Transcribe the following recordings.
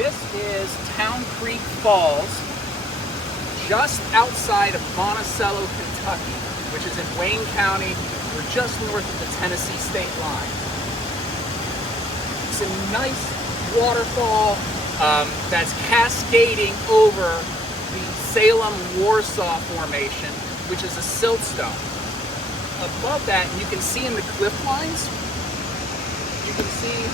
This is Town Creek Falls, just outside of Monticello, Kentucky, which is in Wayne County. We're just north of the Tennessee state line. It's a nice waterfall that's cascading over the Salem-Warsaw Formation, which is a siltstone. Above that, you can see in the cliff lines, you can see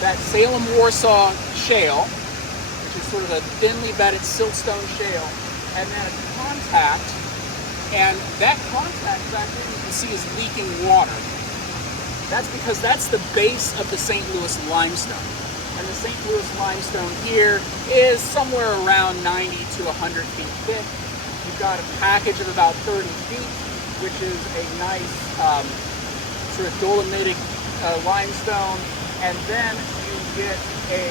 that Salem-Warsaw shale, which is sort of a thinly bedded siltstone shale, and then a contact, and that contact back there you can see is leaking water. That's because that's the base of the St. Louis limestone. And the St. Louis limestone here is somewhere around 90 to 100 feet thick. You've got a package of about 30 feet, which is a nice sort of dolomitic limestone. And then you get a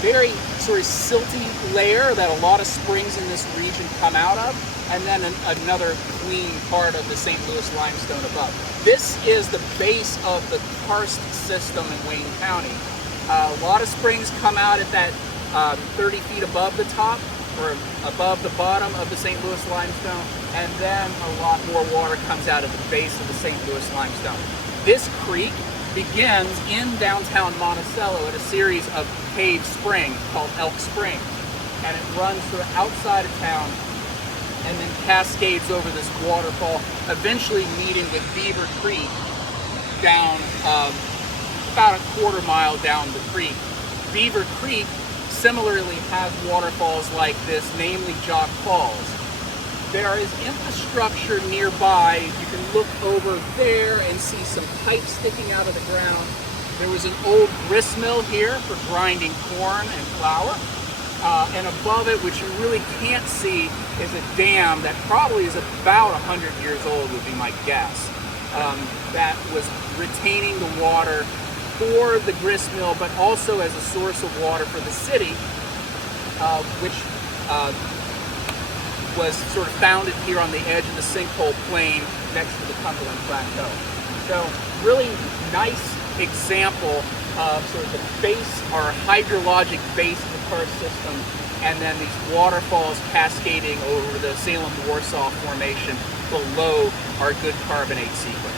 very sort of silty layer that a lot of springs in this region come out of, and then another clean part of the St. Louis limestone above. This is the base of the karst system in Wayne County. A lot of springs come out at that 30 feet above the top or above the bottom of the St. Louis limestone, and then a lot more water comes out at the base of the St. Louis limestone. This creek begins in downtown Monticello at a series of cave springs called Elk Springs, and it runs sort of outside of town and then cascades over this waterfall, eventually meeting with Beaver Creek down about a quarter mile down the creek. Beaver Creek similarly has waterfalls like this, namely Jock Falls. There is infrastructure nearby. You can look over there and see some pipes sticking out of the ground. There was an old grist mill here for grinding corn and flour. And above it, which you really can't see, is a dam that probably is about 100 years old, would be my guess. That was retaining the water for the grist mill, but also as a source of water for the city, which was sort of founded here on the edge of the sinkhole plain next to the Cumberland Plateau. So really nice example of sort of the base or hydrologic base of the karst system, and then these waterfalls cascading over the Salem-Warsaw Formation below our good carbonate sequence.